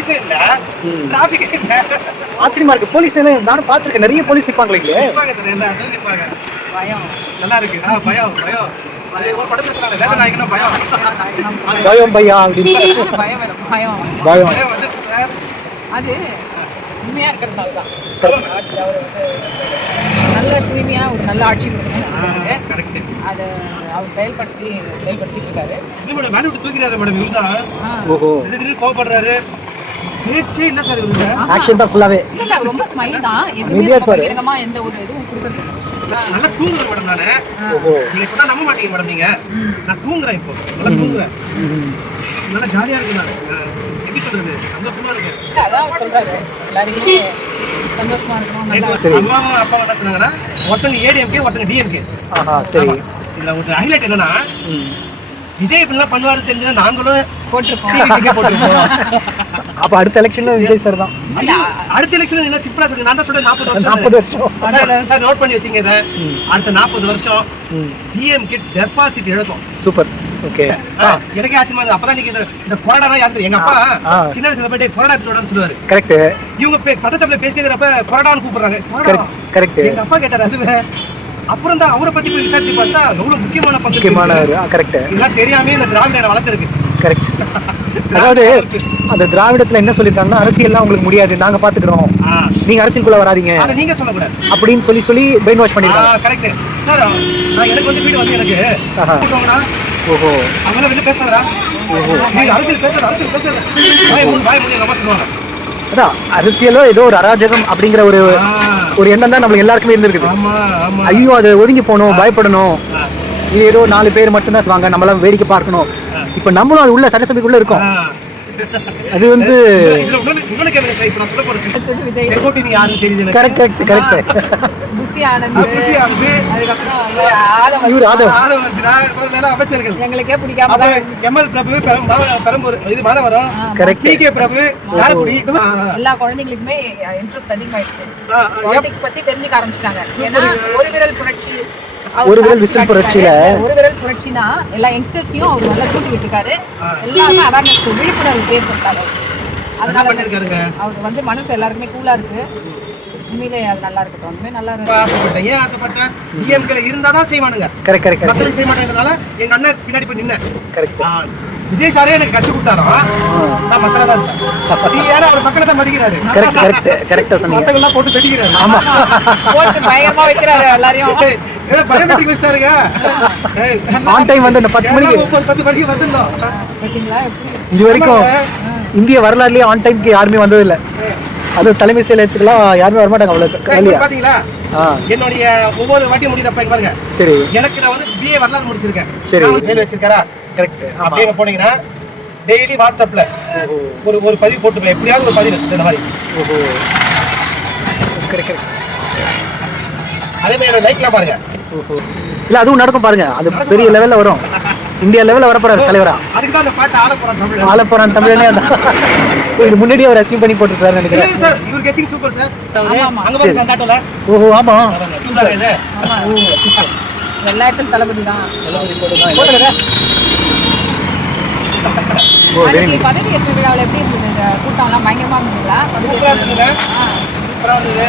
போலீஸே இல்ல, டிராபிக் இல்ல. ஆச்சரியமா இருக்கு. போலீஸ் நானும் பாத்துருக்கேன், நிறைய போலீஸ் நிப்பாங்களே இங்க. நிப்பாங்க சார், எல்லா இடத்துலயும் நிப்பாங்க. பயம் நல்லா இருக்கு. பயம் பயம் அது ஒரு படத்துல சொன்னாங்க, வேதநாயகனா பயம். பயம் பையா அப்படின்னு. பயம் இல்ல, பயம் பயம் பயம் வந்து சார் அது உண்மையா இருக்கிறதுனால தான் ஆட்சி அவர் வந்து நல்ல தூய்மையா ஒரு நல்ல ஆட்சி கொடுக்கணும்னு கரெக்ட். அதை அவர் செயல்படுத்திட்டு இருக்காரு. இது மேடம் வேலை விட்டு தூக்கிறாரு மேடம். இவர்தான் ஓஹோ திடீர்னு கோவப்படுறாரு. பேச்சே இல்ல சார் இவருக்கு. ஆக்ஷன் தான் ஃபுல்லாவே. இல்ல ரொம்ப ஸ்மைல் தான், எதுவுமே பகிரங்கமா எந்த ஒரு இதுவும் கொடுக்கறது நல்லா தூங்குறேன் மேடம் நானு. ஓஹோ நீங்க சொன்னா நம்ப மாட்டீங்க மேடம். நீங்க நான் தூங்குறேன், இப்போ நல்லா தூங்குறேன், நல்லா ஜாலியா இருக்கு. நான் எப்படி சொல்றது, சந்தோஷமா இருக்கு. அதான் சொல்றாரு, எல்லாருமே சந்தோஷமா இருக்கணும், நல்லா அம்மாவும் அப்பாவும் என்ன சொன்னாங்கன்னா, ஒருத்தங்க ஏடிஎம்கே ஒருத்தங்க டிஎம்கே. சரி. இதுல ஒரு ஹைலைட் என்னன்னா, விஜய் இப்படிலாம் பண்ணுவாரு தெரிஞ்சா நாங்களும் போட்டிருக்கோம். அப்ப அடுத்த எலெக்ஷன்ல விஜய் சார் தான். அடுத்த எலெக்ஷன் என்ன சிம்பிளா சொல்லுங்க, நான் தான் சொல்றேன் 40 வருஷம் சார் நோட் பண்ணி வச்சுங்க இதை. அடுத்த 40 வருஷம் டிஎம்கே டெபாசிட் இழக்கும். சூப்பர். ஓகே. எனக்கே ஆச்சரியமா இருக்கு. அப்பதான் நீங்க இந்த கொரோனா யாரு, எங்க அப்பா சின்ன வயசுல போயிட்டு கொரோனா எடுத்துட்டு சொல்லுவாரு. கரெக்ட். இவங்க சட்டசபையில பேசிக்கிறப்ப கொரோனான்னு கூப்பிடுறாங்க. கரெக்ட். எங்க அப்பா கேட்டாரு. அதுவே அப்புறம் தான் அவரை பத்தி போய் விசாரிச்சு பார்த்தா எவ்வளவு முக்கியமான கரெக்ட். இதெல்லாம் தெரியாம இந்த திராவிட வளர்த்துருக்கு. கரெக்ட். அதாவது அந்த திராவிடத்துல என்ன சொல்லிருக்காங்கன்னா, அரசியல்லாம் உங்களுக்கு முடியாது, நாங்க பாத்துக்கிறோம், நீங்க அரசியலுக்குள்ள வராதீங்க, அதை நீங்க சொல்லக்கூடாது அப்படின்னு சொல்லி பிரெயின் வாஷ் பண்ணிருக்காங்க. Correct sir. நான் எனக்கு வந்து வீடு வந்து எனக்கு ஓஹோ அவங்க வெளில பேசுறா. ஓஹோ நீங்க அரசியல் பேசுறது பாய் மூணு நம்ம சொல்லுவாங்க. அதான் அரசியலோ ஏதோ ஒரு அராஜகம் அப்படிங்கிற ஒரு எண்ணம் தான் நம்மளுக்கு எல்லாருக்குமே இருந்திருக்குது. ஐயோ அது ஒதுங்கி போகணும், பயப்படணும், இது ஏதோ 4 பேர் மட்டும்தான் செய்வாங்க, நம்மளாம் வேடிக்கை பார்க்கணும். இப்ப நம்மளும் அது உள்ள சட்டசபைக்குள்ள இருக்கோம். அது வந்து எங்களுக்கே பிடிக்காம எல்லா குழந்தைங்களுக்குமே இன்ட்ரெஸ்ட் அதிகமாயிடுச்சு. பாலிடிக்ஸ் பத்தி தெரிஞ்சுக்க ஆரம்பிச்சிட்டாங்க. ஏன்னா ஒரு விரல் விசில் புரட்சினா எல்லா யங்ஸ்டர்ஸையும் அவர் நல்லா தூண்டி விட்டுருக்காரு. எல்லாருமே அவேர்னஸ் விழிப்புணர்வு ஏற்படுத்தாரு. அதனால அவர் வந்து மனசு எல்லாருக்குமே கூலா இருக்கு. உண்மையிலே அது நல்லா இருக்கட்டும். உண்மையே நல்லா இருக்கு. ஏன் ஆசைப்பட்டேன், டிஎம்கேல இருந்தாதான் செய்வானுங்க. கரெக்ட். மக்களுக்கு செய்ய மாட்டேங்கிறதுனால எங்க அண்ணன் பின்னாடி போய் நின்னேன். கரெக்ட். விஜய் சாரே எனக்கு கட்சி கொடுத்தாரோ நான் மக்களா தான் இருக்கேன். நீ ஏன்னா அவர் மக்களை தான் மதிக்கிறாரு. கரெக்டா சொன்னீங்க. மத்தவங்கலாம் போட்டு வெட்டிக்கிறாரு. ஆமா போட்டு பயங்கரமா வைக்கிறாரு எல்லாரையும். ஏதோ பயோமெட்ரிக் வச்சாருங்க. ஆன் டைம் வந்து 10 மணிக்கு வந்துடணும். ஓகேங்களா? இது வரைக்கும் இந்திய வரலாறுலயே ஆன் டைம்க்கு யாருமே வந்தது இல்ல. அது தலைமை செயலகத்துக்குலாம் யாருமே வரமாட்டாங்க. அவ்வளவு பாத்தீங்களா? என்னுடைய ஒவ்வொரு வாட்டி முடியறப்ப இங்க பாருங்க. சரி, எனக்கு நான் வந்து பிஏ வரலாறு முடிச்சிருக்கேன். சரி, மேல் வச்சிருக்காரா? கரெக்ட். அப்படியே போனீங்கன்னா டெய்லி வாட்ஸ்அப்ல ஒரு பதிவு போட்டுப்பேன். எப்படியாவது ஒரு பதிவு இந்த மாதிரி. ஓஹோ கரெக்ட். அதே மாதிரி லைக்லாம் பாருங்க. இல்ல அதுவும் நடக்கும் பாருங்க. அது பெரிய லெவல்ல வரும். இந்தியா லெவல்ல வரப்போறாரு தலைவரா. அதுக்கு தான் அந்த பாட்டு ஆலப்போறான் தமிழனே. இது முன்னாடியே அவர் அசீவ் பண்ணி போட்டுருக்காரு நினைக்கிறேன். சார் இவர் கெச்சிங் சூப்பர் சார். அங்க பாருங்க அந்த ஆட்டோல. ஓஹோ ஆமா சூப்பர் இது. எல்லா இடத்துல தளபதி தான். போடுங்க. பதவி ஏற்ற விழாவில் எப்படி இருந்தது? கூட்டம்லாம் பயங்கரமா இருந்ததுங்களா? சூப்பரா இருந்தது. சூப்பரா இருந்தது.